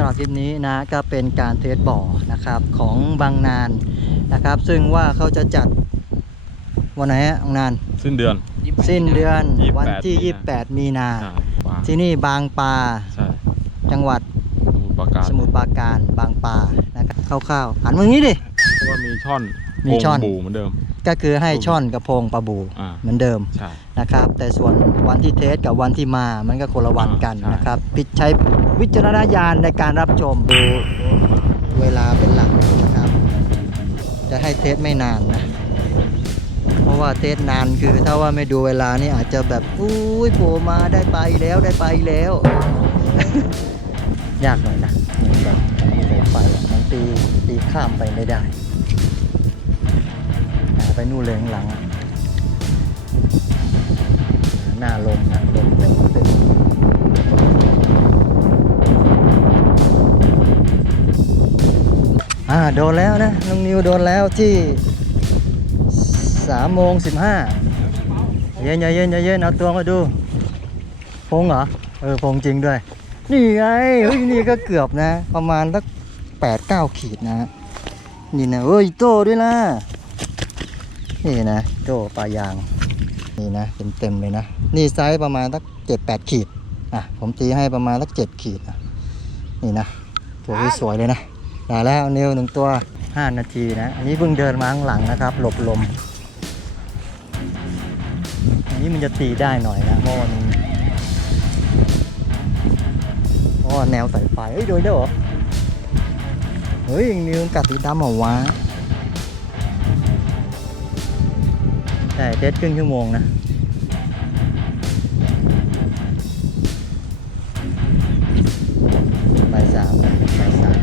ำหรับคลิปนี้นะก็เป็นการเทสบ่อนะครับของบางนานนะครับ ซึ่งว่าเขาจะจัดวันไหนฮะบางนาน สิ้นเดือน สิ้นเดือน28วันที่ มีนา 28 มีนาใช่ปลาที่นี่บางปลาใช่จังหวัดสมุทรปราการสมุทรปราการบางปลานะครับคร่าวๆหันมางี้ดิ เพราะว่ามีช่อนมีช่อนโพงบูเหมือนเดิม ก็คือให้ช่อนกระพงปลาบูอ่า เหมือนเดิมใช่ นะครับ แต่ส่วนวันที่เทสกับวันที่มามันก็คนละวันกันอ่าใช่ นะครับพิใช้วิจารณญาณในการรับชมดูเวลาเป็นหลักนะครับ จะให้เทสไม่นานนะ เพราะว่าเทสนานคือถ้าว่าไม่ดูเวลานี่อาจจะแบบอุ้ยโผล่มาได้ไปแล้วได้ไปแล้ว ยากหน่อยนะมันแบบมันมีสายไฟอะมันตีตีข้ามไปไม่ได้หาไป นู่นเลยข้างหลังอะหน้าลมนะลมเต็มเต็มอ่าโดนแล้วนะน้องนิวโดนแล้วที่สามโมงสิบห้าเย็นอย่าเย็นอย่าเย็นเอาตัวมาดูพงเหรอ เออพงจริงด้วย นี่ไงเฮ้ยนี่ก็เกือบนะ ประมาณสักแปดเก้าขีดนะ นี่นะเฮ้ยโตด้วยนะ นี่นะโตปลายาง นี่นะเต็มเต็มเลยนะ นี่ไซส์ประมาณสักเจ็ดแปดขีด อะ ผมตีให้ประมาณสักเจ็ดขีด นี่นะตัวสวยเลยนะได้แล้วนิวหนึ่งตัวห้านาทีนะ อันนี้เพิ่งเดินมาข้างหลังนะครับ หลบลม อันนี้มันจะตีได้หน่อยนะเพราะว่ามันอ๋อแนวสายไฟเฮ้ยโดยได้เหรอ เฮ้ยนิวกัดสีดำเหรอวะ ช่เทสครึ่งชั่วโมงนะบ่ายสามบ่ายสาม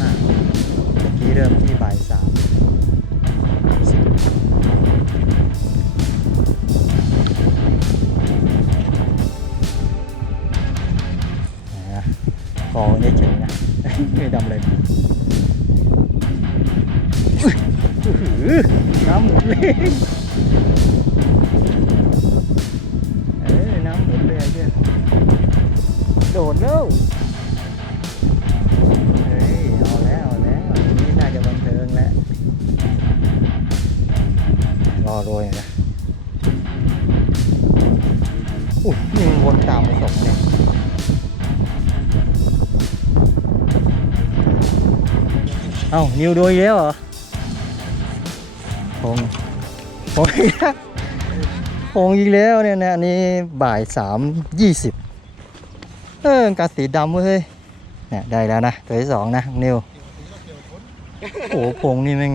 อ่าเมื่อกี้เริ่มที่บ่ายสามสิบนะกอเฉยๆนะไม่ดำเลยน้ำหมุนเลย โดดแล้ว เฮ้ย เอาแล้ว เอาแล้วทีนี้น่าจะบันเทิงแล้ว รอโรยหน่อยนะอุ้ยนี่มันวนตามไปส่งเนี่ยเอ้า นิวโดยอีกแล้วเหรอพงพงอีกแล้วพงอีกแล้วเนี่ยนะอันนี้บ่ายสามยี่สิบ เออกาสีดำเว้ยเนี่ยได้แล้วนะตัวที่สองนะนิวโอ้โหพงนี่แม่ง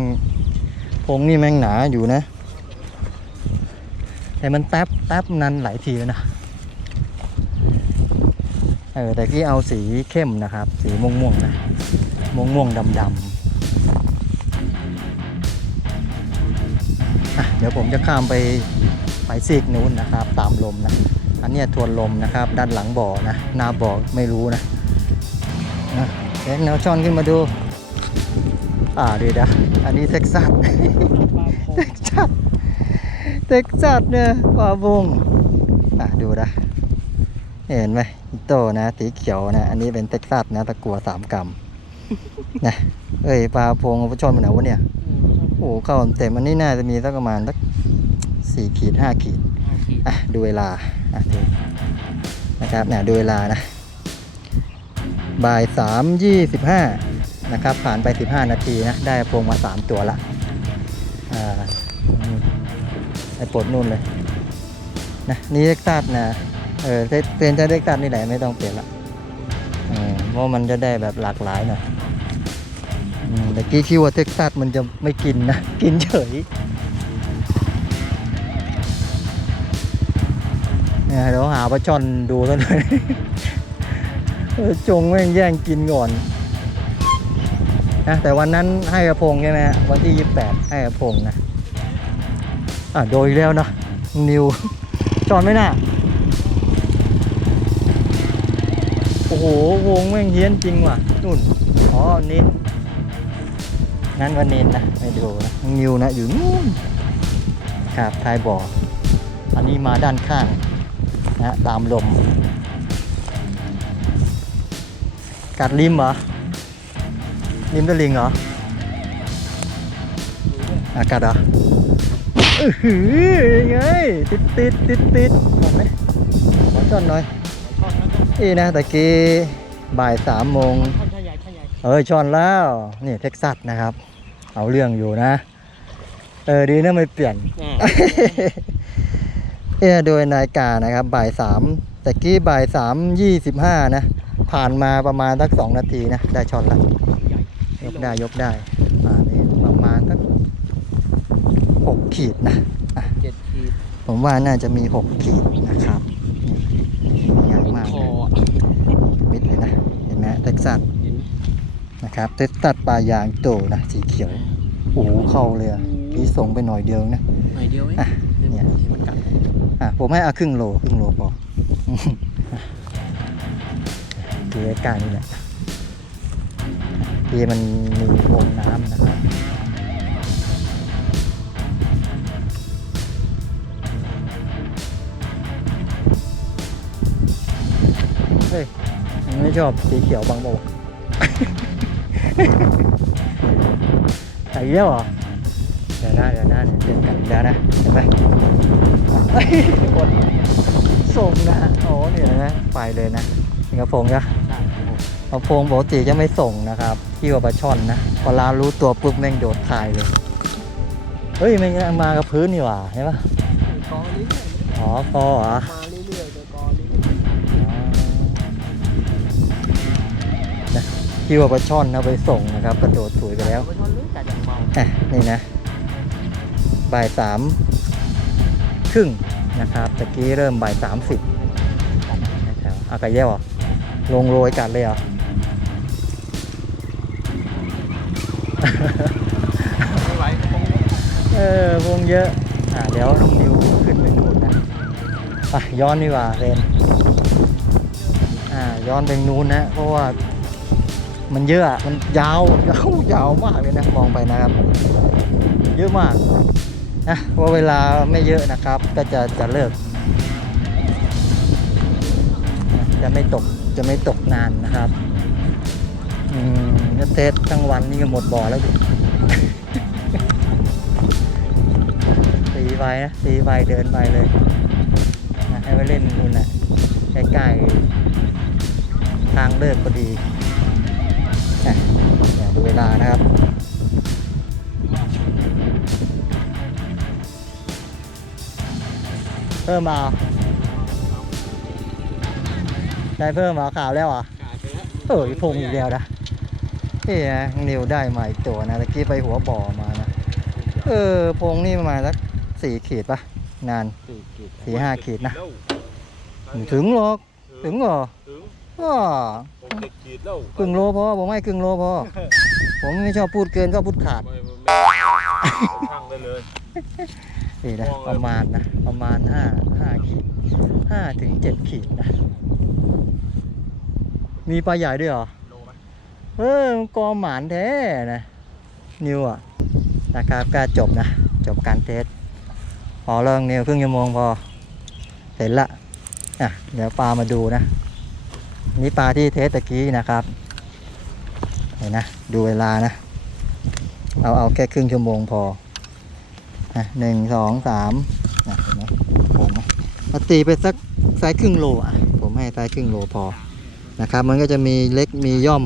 พงนี่แม่งหนาอยู่นะ แต่มันแท็บแท็บนั้นหลายทีแล้วนะเออแต่ที่เอาสีเข้มนะครับ สีม่วงๆนะม่วงม่วงดำดำเดี๋ยวผมจะข้ามไปไปซีกนู้นนะครับ ตามลมนะ อันเนี้ยทวนลมนะครับ ด้านหลังบ่อนะหน้าบ่อไม่รู้นะนะเอ็กแนวช่อนขึ้นมาดู อ่าดีนะอันนี้เท็กซัสเท็กซัสเท็กซัสเนี่ยปลาบงอะดูนะเห็นไหมอิโต้นะสีเขียวนะ อันนี้เป็นเท็กซัสนะตะกัวสามกรัมนะเอ้ยปลาพงปลาช่อนมันไหนวะเนี่ยโอ้โหเข้าเต็มอันนี้น่าจะมีสักประมาณสักสี่ขีดห้าขีดอะดูเวลาอะดู นะครับเนี่ยดูเวลานะ บ่ายสามยี่สิบห้านะครับ ผ่านไปสิบห้านาทีนะ ได้พวงมาสามตัวละไอ้ปลดนู่นเลยนะนี่เล็กซัสนะเออเปลี่ยนใจเล็กซัสนี่แหละไม่ต้องเปลี่ยนละเพราะมันจะได้แบบหลากหลายหน่อยแต่กี้คิดว่าเท็กซัสมันจะไม่กินนะ กินเฉย เนี่ยเดี๋ยวหาปลาช่อนดูซะหน่อยจงแม่งแย่งกินก่อนนะแต่วันนั้นให้กระพงใช่ไหมฮะวันที่ 28 ให้กระพงนะอะโดยแล้วเนาะนิวจอนไม่น่าโอ้โหวงแม่งเฮี้ยนจริงว่ะนู่นอ๋อนินนั่นวันเนนนะไม่ดูนะนิวนะอยู่นู่นครับทายบ่ออันนี้มาด้านข้าง นะตามลม กัดริมเหรอริมตะลิงเหรออากัดเหรออื้อหือยังไงติดติดติดติดหมดไหมขอจอนหน่อยนี่นะตะกี้บ่ายสามโมงเออช้อนแล้วนี่เท็กซัสนะครับ เอาเรื่องอยู่นะ เออดีนะไม่เปลี่ยน เอ้โดยนายกานะครับบ่ายสามตะกี้บ่ายสามยี่สิบห้านะผ่านมาประมาณสักสองนาทีนะได้ช็อตละยกได้ยกได้อ่านี่ประมาณสักหกขีดนะอะเจ็ดขีดผมว่าน่าจะมีหกขีดนะครับนี่ใหญ่มากคเลอยมิดเลยนะเห็นไหมเท็กซัสเห็นนะครับเท็กซัสปลายางโตนะสีเขียวโอ้โหเข้าเลยอะที่ส่งไปหน่อยเดียวนะหน่อยเดียวเอง อะผมให้เอาครึ่งโลครึ่งโลพอทีใกล้ๆนี่แหละทีมันมีวงน้ำนะครับเฮ้ยไม่ชอบสีเขียวบางโบกใส่เยอะเหรอเดี๋ยวนะเดี๋ยวนะเดี๋ยวกันอีกแล้วนะเห็นไหม เฮ้ยกดส่งนะโอ้เนี่ยนะไปเลยนะสิงคโปร์จ้ะกระโปรงปกติจะไม่ส่งนะครับที่ว่าปลาช่อนนะ พอลารู้ตัวปุ๊บแม่งโดดคายเลย เฮ้ยแม่งมากับพื้นนี่หว่าเห็นปะกอเรื่อยอ๋อคอเหรอๆมาเรื่อยๆจะกอเรื่อยนะที่ว่าปลาช่อนเอาไปส่งนะครับกระโดดถุยไปๆแล้วไม่ชอบเลยกัดอย่างเมาอะนี่นะบ่ายสาม ครึ่งนะครับตะกี้เริ่มบ่ายสามสิบแถวอากาเย่เหรอลงโรยกันเลยเหรอไม่ไหวงเออวงเยอะอะเดี๋ยวน้องนิวขึ้นไปนู่นนะอะย้อนดีกว่าเรนอ่าย้อนไปนู้นนะเพราะว่ามันเยอะอะมันยาวยาวยาวมากเลยนะมองไปนะครับ เยอะมาก นะเพราเวลาไม่เยอะนะครับ ก็จะจะเลิก จะไม่ตกจะไม่ตกนานนะครับอืมก็เทสทั้งวันนี่ก็หมดบ่อแล้วดิตีไปนะตีไปเดินไปเลยนะให้ไปเล่นนู่นนะใกล้ๆทางเลิกพอดีอะเดี๋ยวดูเวลานะครับ พิ่มมาได้เพิ่มมาข่าวแล้วเหรอะกัดไปแล้วเออพงอีกแล้วนะนี่นะนิวได้มาอีกตัวนะตะกี้ไปหัวบ่อมานะเออพงนี่ประมาณสักสี่ขีดปะนานสี่ขีดสี่ห้าขีดนะไม่ถึงหรอกถึงเหรอถึงก็หกเจ็ดขีดแล้วครึ่งโลพอผมให้ครึ่งโลพอผมไม่ชอบพูดเกินก็พูดขาดไม่ไม่ไม่ช่างได้เลย นี่นะมองเลยประมาณนะประมาณห้าห้าขีดห้าถึงเจ็ดขีดนะ มีปลาใหญ่ด้วยเหรอโลไหมเออมันกอหมานแท้นะนิวอะนะครับก็จบนะ จบการเทสพอเรื่องนิวครึ่งชั่วโมงพอเสร็จละอะเดี๋ยวปลามาดูนะ นี่ปลาที่เทสตะกี้นะครับเห็นนะดูเวลานะ เอาเอาแค่ครึ่งชั่วโมงพอ นะหนึ่งสองสามนะเห็นไหมผมเอาตีไปสักไซส์ครึ่งโลอะผมให้ไซส์ครึ่งโลพอนะครับ มันก็จะมีเล็กมีย่อม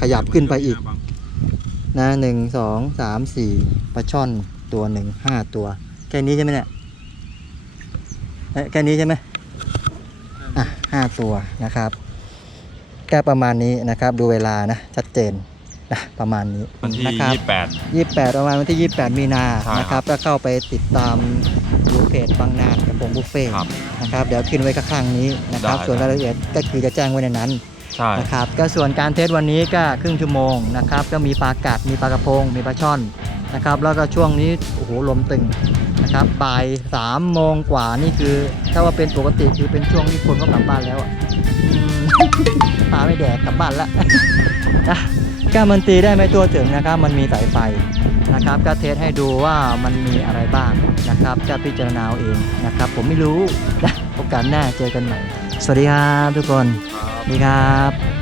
ขยับขึ้นไปอีกนะหนึ่งสองสามสี่ปลาช่อนตัวหนึ่งห้าตัว แค่นี้ใช่ไหมเนี่ยแค่นี้ใช่ไหมอะห้าตัวนะครับแค่ประมาณนี้นะครับ ดูเวลานะ ชัดเจน นะประมาณนี้วันที่นะครับยี่สิบแปดยี่แปดประมาณวันที่ยี่แปดมีนาใช่ครับนะครับก็เข้าไปติดตามดูเพจบางนานกับผมบุฟเฟ่ต์ครับนะครับ เดี๋ยวขึ้นไว้ข้างๆนี้นะครับ ได้ ส่วนรายละเอียดก็คือจะแจ้งไว้ในนั้นใช่ นะครับ ก็ส่วนการเทสวันนี้ก็ครึ่งชั่วโมงนะครับ ก็มีปลากัด มีปลากระพง มีปลาช่อนนะครับ แล้วก็ช่วงนี้โอ้โหลมตึงนะครับ บ่ายสามโมงกว่านี่คือ ถ้าว่าเป็นปกติคือเป็นช่วงที่คนก็กลับบ้านแล้วอะอืม ปลาไม่แดกกลับบ้านละ นะ ก็มันตีได้ไม่ตัวถึงนะครับ มันมีสายไฟนะครับ ก็เทสให้ดูว่ามันมีอะไรบ้างนะครับจะพิจารณาเอาเองนะครับ ผมไม่รู้นะโอกาสหน้าเจอกันใหม่ สวัสดีครับทุกคน สวัสดีครับ